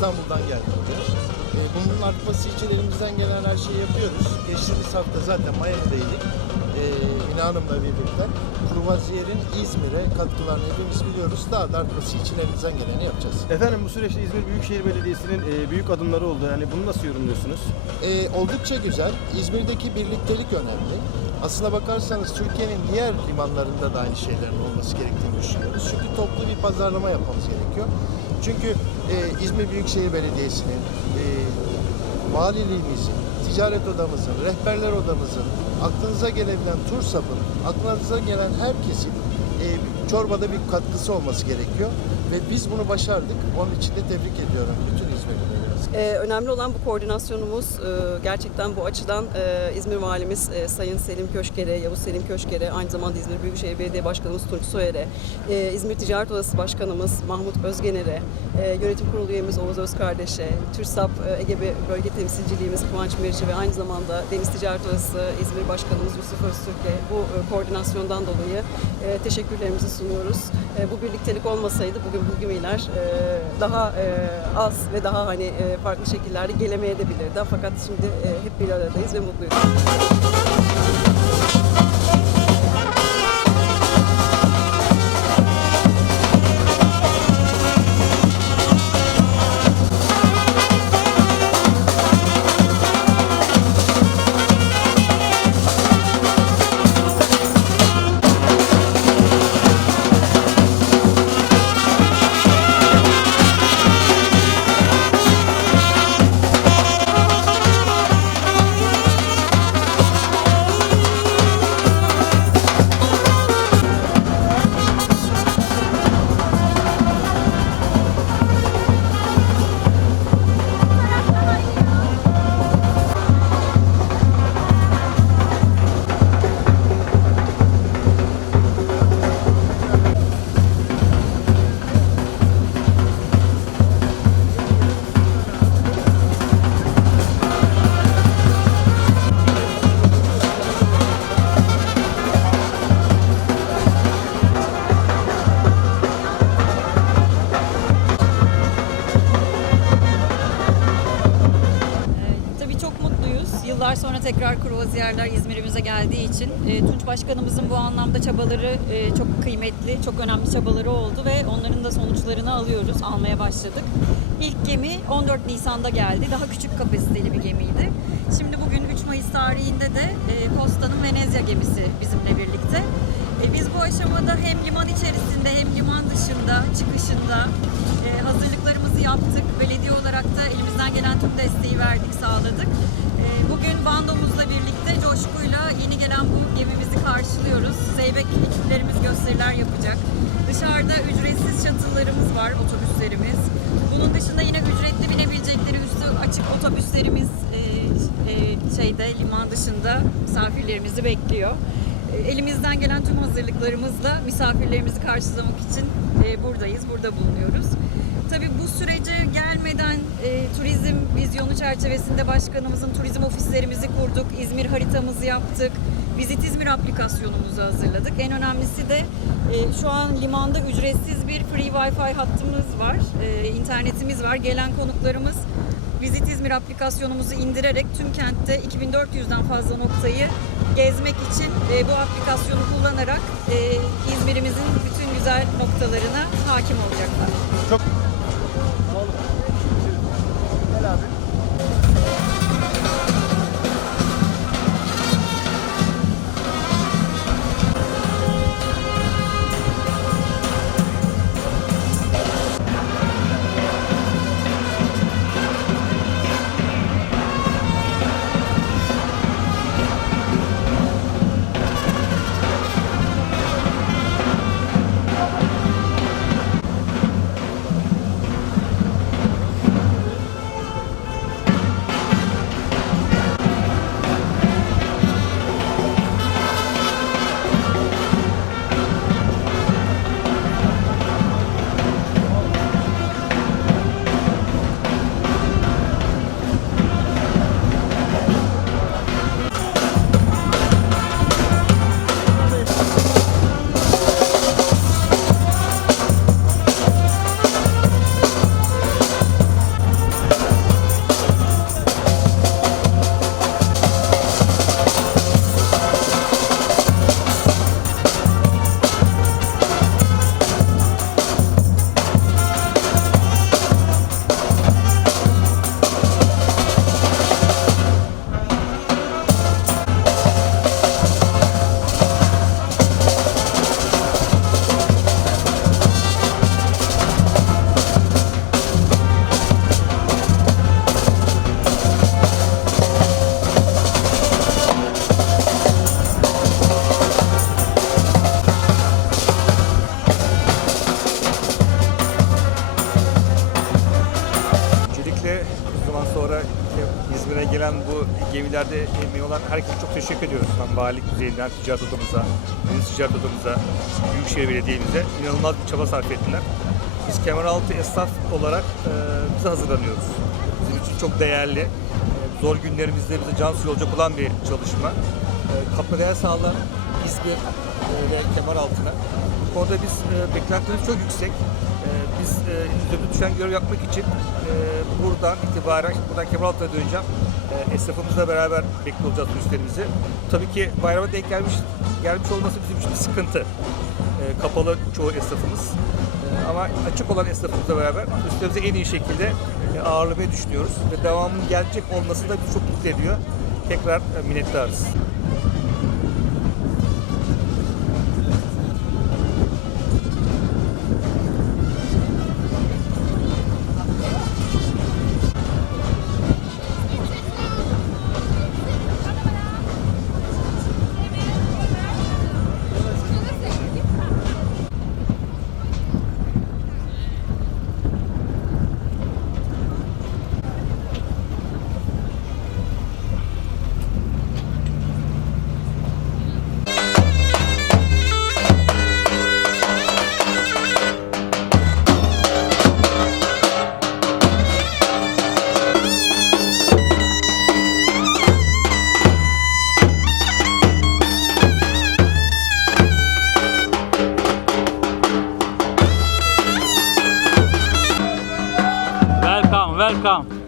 İstanbul'dan geldim buraya. E, bunun artması için elimizden gelen her şeyi yapıyoruz. Geçtiğimiz hafta zaten Miami'deydik. E, Mine Hanım'la birlikte. Kruvaziyer'in İzmir'e katkılarını hepimiz biliyoruz. Daha da artması için elimizden geleni yapacağız. Efendim bu süreçte İzmir Büyükşehir Belediyesi'nin e, büyük adımları oldu. Yani bunu nasıl yorumluyorsunuz? E, oldukça güzel. İzmir'deki birliktelik önemli. Aslına bakarsanız Türkiye'nin diğer limanlarında da aynı şeylerin olması gerektiğini düşünüyoruz. Çünkü toplu bir pazarlama yapmamız gerekiyor. Çünkü e, İzmir Büyükşehir Belediyesi'nin, e, valiliğimizin, ticaret odamızın, rehberler odamızın, aklınıza gelebilen TURSAP'ın, aklınıza gelen herkesin e, çorbada bir katkısı olması gerekiyor. Ve biz bunu başardık. Onun için de tebrik ediyorum bütün İzmirlileri. Ee, önemli olan bu koordinasyonumuz e, gerçekten bu açıdan e, İzmir Valimiz e, Sayın Selim Köşker'e, Yavuz Selim Köşker'e, aynı zamanda İzmir Büyükşehir Belediye Başkanımız Tunç Soyer'e, e, İzmir Ticaret Odası Başkanımız Mahmut Özgener'e, e, Yönetim Kurulu üyemiz Oğuz Özkardeş'e, TÜRSAP e, Ege Bölge Temsilciliğimiz Kıvanç Meriç'e ve aynı zamanda Deniz Ticaret Odası İzmir Başkanımız Yusuf Öztürk'e bu e, koordinasyondan dolayı e, teşekkürlerimizi sunuyoruz. E, bu birliktelik olmasaydı bugün bu gemiler e, daha e, az ve daha hani e, farklı şekillerde gelemeyebilirdi. Fakat şimdi e, hep bir aradayız ve mutluyuz. Tekrar kruvaziyerler İzmir'imize geldiği için. E, Tunç Başkanımızın bu anlamda çabaları e, çok kıymetli, çok önemli çabaları oldu ve onların da sonuçlarını alıyoruz, almaya başladık. İlk gemi 14 Nisan'da geldi. Daha küçük kapasiteli bir gemiydi. Şimdi bugün 3 Mayıs tarihinde de e, Costa'nın Venezia gemisi bizimle birlikte. Bu aşamada hem liman içerisinde hem liman dışında, çıkışında e, hazırlıklarımızı yaptık. Belediye olarak da elimizden gelen tüm desteği verdik, sağladık. E, bugün bandomuzla birlikte coşkuyla yeni gelen bu gemimizi karşılıyoruz. Zeybek ekiplerimiz gösteriler yapacak. Dışarıda ücretsiz şatılarımız var, otobüslerimiz. Bunun dışında yine ücretli binebilecekleri üstü açık otobüslerimiz e, e, şeyde liman dışında misafirlerimizi bekliyor. Elimizden gelen tüm hazırlıklarımızla misafirlerimizi karşılamak için e, buradayız, burada bulunuyoruz. Tabii bu sürece gelmeden e, turizm vizyonu çerçevesinde başkanımızın turizm ofislerimizi kurduk, İzmir haritamızı yaptık, Visit İzmir aplikasyonumuzu hazırladık. En önemlisi de e, şu an limanda ücretsiz bir free wifi hattımız var, e, internetimiz var. Gelen konuklarımız Visit İzmir aplikasyonumuzu indirerek tüm kentte 2400'den fazla noktayı gezmek için e, bu aplikasyonu kullanarak e, İzmir'imizin bütün güzel noktalarına hakim olacaklar. Çok gelen bu gemilerde emeği olan herkese çok teşekkür ediyoruz. Hem valilik düzeyinden ticaret odamıza, deniz ticaret odamıza, Büyükşehir Belediye'mize inanılmaz bir çaba sarf ettiler. Biz Kemeraltı esnaf olarak e, bize hazırlanıyoruz. Bizim için çok değerli, e, zor günlerimizde bize can suyu olacak olan bir çalışma. E, katma değer sağlayan İzmir e, ve Kemeraltı'na. Bu konuda biz e, beklentilerimiz çok yüksek. E, biz e, düşen görev yapmak için e, buradan itibaren, buradan Kemeraltı'na döneceğim. E, esnafımızla beraber bekliyor olacağız. Tabii ki bayrama denk gelmiş, gelmiş olması bizim için bir sıkıntı. E, kapalı çoğu esnafımız. E, ama açık olan esnafımızla beraber müşterimizi en iyi şekilde e, ağırlamayı düşünüyoruz. Ve devamının gelecek olması da bizi çok mutlu ediyor. Tekrar e, minnettarız. Welcome.